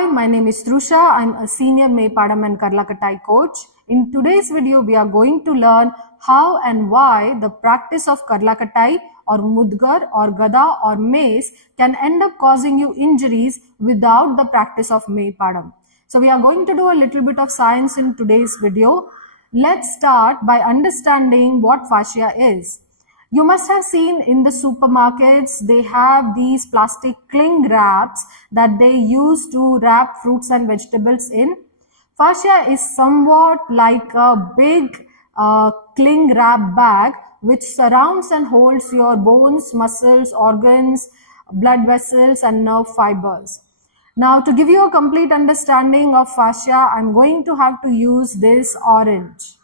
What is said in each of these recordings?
Hi, my name is Trusha. I'm a senior Meipadam and Karlakatai coach. In today's video, we are going to learn how and why the practice of Karlakatai or Mudgar or Gada or Mace can end up causing you injuries without the practice of Meipadam. So we are going to do a little bit of science in today's video. Let's start by understanding what fascia is. You must have seen in the supermarkets, they have these plastic cling wraps that they use to wrap fruits and vegetables in. Fascia is somewhat like a big cling wrap bag which surrounds and holds your bones, muscles, organs, blood vessels and nerve fibers. Now, to give you a complete understanding of fascia, I'm going to have to use this orange.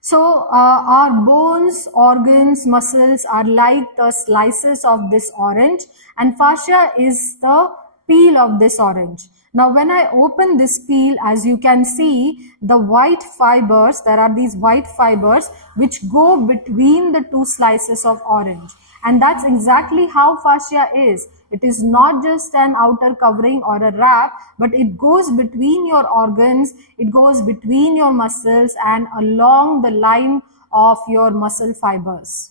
So our bones, organs, muscles are like the slices of this orange, and fascia is the peel of this orange. Now when I open this peel, as you can see, the white fibers, there are these white fibers which go between the two slices of orange. And that's exactly how fascia is. It is not just an outer covering or a wrap, but it goes between your organs, it goes between your muscles and along the line of your muscle fibers.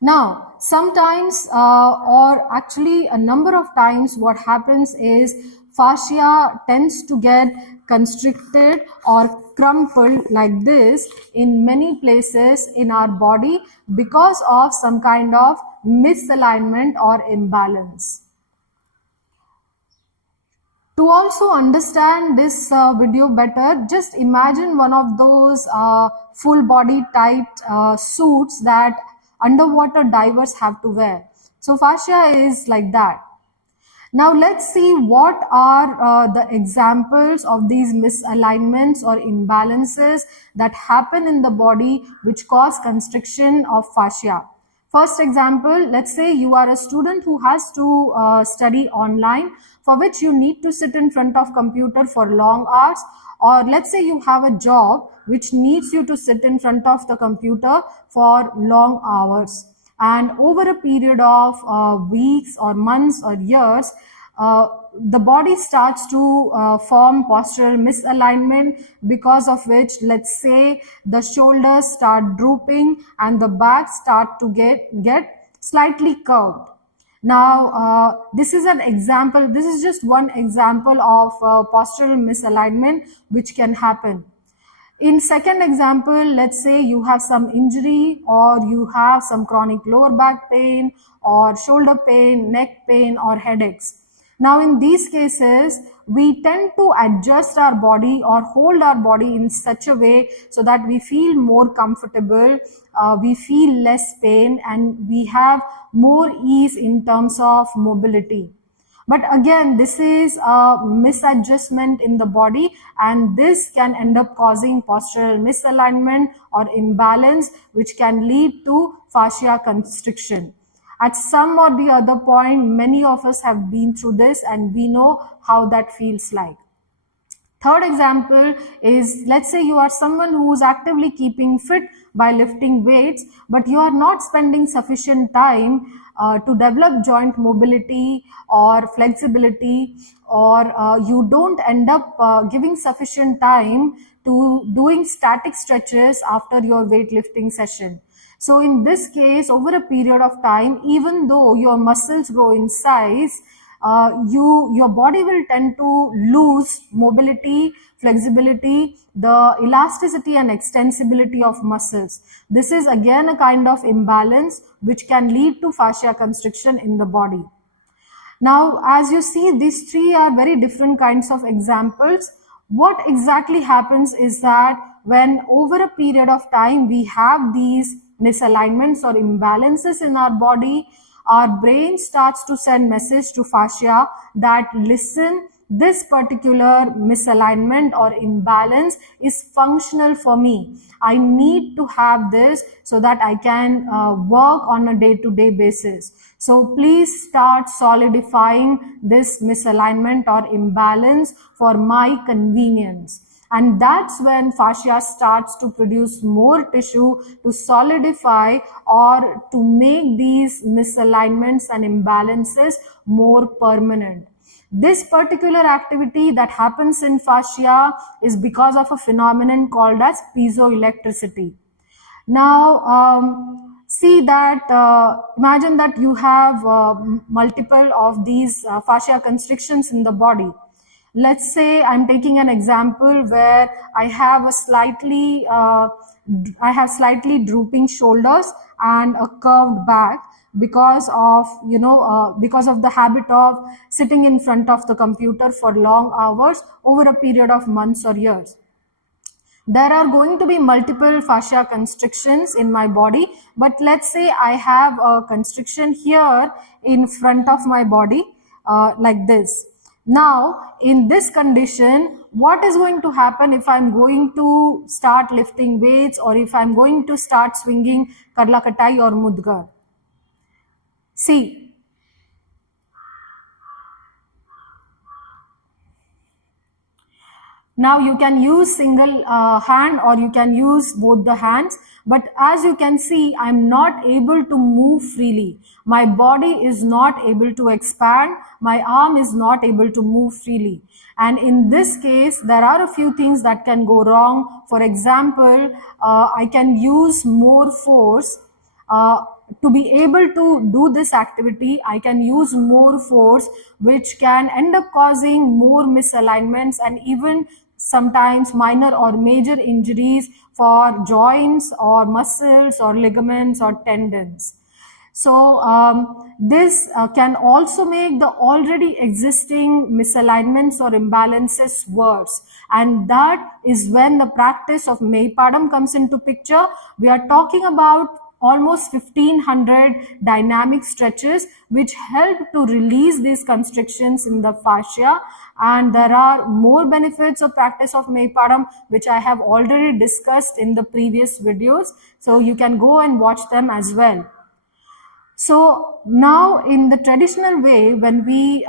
Now, sometimes or actually a number of times what happens is fascia tends to get constricted or crumpled like this in many places in our body because of some kind of misalignment or imbalance. To also understand this video better, just imagine one of those full body tight suits that underwater divers have to wear. So fascia is like that. Now let's see what are the examples of these misalignments or imbalances that happen in the body which cause constriction of fascia. First example, let's say you are a student who has to study online, for which you need to sit in front of computer for long hours, or let's say you have a job which needs you to sit in front of the computer for long hours. And over a period of weeks or months or years, the body starts to form postural misalignment, because of which, let's say, the shoulders start drooping and the back start to get slightly curved. Now, this is an example, this is just one example of postural misalignment which can happen. In second example, let's say you have some injury or you have some chronic lower back pain or shoulder pain, neck pain or headaches. Now in these cases, we tend to adjust our body or hold our body in such a way so that we feel more comfortable, we feel less pain and we have more ease in terms of mobility. But again, this is a misadjustment in the body and this can end up causing postural misalignment or imbalance, which can lead to fascia constriction. At some or the other point, many of us have been through this and we know how that feels like. Third example is, let's say you are someone who is actively keeping fit by lifting weights, but you are not spending sufficient time to develop joint mobility or flexibility, or you don't end up giving sufficient time to doing static stretches after your weightlifting session. So in this case, over a period of time, even though your muscles grow in size, your body will tend to lose mobility, flexibility, the elasticity and extensibility of muscles. This is again a kind of imbalance which can lead to fascia constriction in the body. Now, as you see, these three are very different kinds of examples. What exactly happens is that when over a period of time we have these misalignments or imbalances in our body, our brain starts to send message to fascia that, listen, this particular misalignment or imbalance is functional for me. I need to have this so that I can work on a day-to-day basis. So please start solidifying this misalignment or imbalance for my convenience. And that's when fascia starts to produce more tissue to solidify or to make these misalignments and imbalances more permanent. This particular activity that happens in fascia is because of a phenomenon called as piezoelectricity. Now, see that, imagine that you have multiple of these fascia constrictions in the body. Let's say I'm taking an example where I have slightly drooping shoulders and a curved back because of the habit of sitting in front of the computer for long hours over a period of months or years. There are going to be multiple fascia constrictions in my body, but let's say I have a constriction here in front of my body like this. Now, in this condition, what is going to happen if I'm going to start lifting weights or if I'm going to start swinging Karlakatai or Mudgar? See, now you can use single hand or you can use both the hands, but as you can see, I'm not able to move freely. My body is not able to expand. My arm is not able to move freely. And in this case, there are a few things that can go wrong. For example, I can use more force. To be able to do this activity, I can use more force, which can end up causing more misalignments and even sometimes minor or major injuries for joints or muscles or ligaments or tendons. So this can also make the already existing misalignments or imbalances worse. And that is when the practice of Meipadam comes into picture. We are talking about almost 1500 dynamic stretches which help to release these constrictions in the fascia. And there are more benefits of practice of Meipadam which I have already discussed in the previous videos. So you can go and watch them as well. So now in the traditional way, when we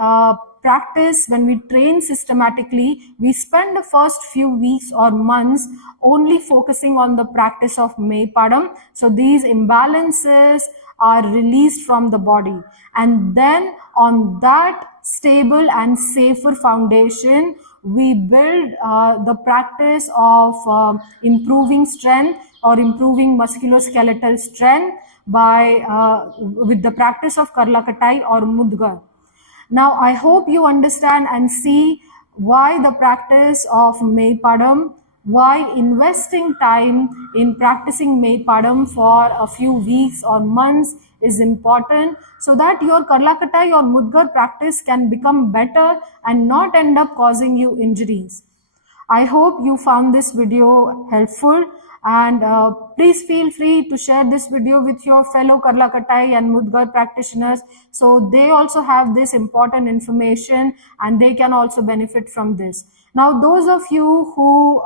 practice, when we train systematically, we spend the first few weeks or months only focusing on the practice of Meipadam. So these imbalances are released from the body. And then on that stable and safer foundation, we build the practice of improving strength or improving musculoskeletal strength by with the practice of Karlakatai or Mudgar. Now, I hope you understand and see why the practice of Meipadam, why investing time in practicing Meipadam for a few weeks or months is important, so that your Karlakatai or Mudgar practice can become better and not end up causing you injuries. I hope you found this video helpful, and please feel free to share this video with your fellow Karlakatai and Mudgar practitioners, so they also have this important information and they can also benefit from this. Now, those of you who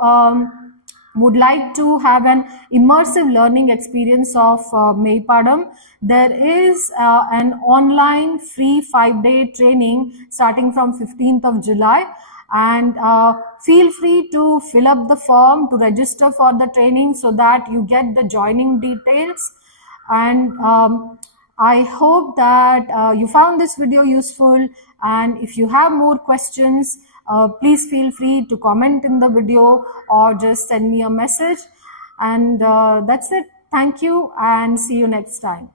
would like to have an immersive learning experience of Meipadam, there is an online free 5-day training starting from 15th of July. And feel free to fill up the form to register for the training so that you get the joining details. And I hope that you found this video useful, and if you have more questions, please feel free to comment in the video or just send me a message. And that's it. Thank you and see you next time.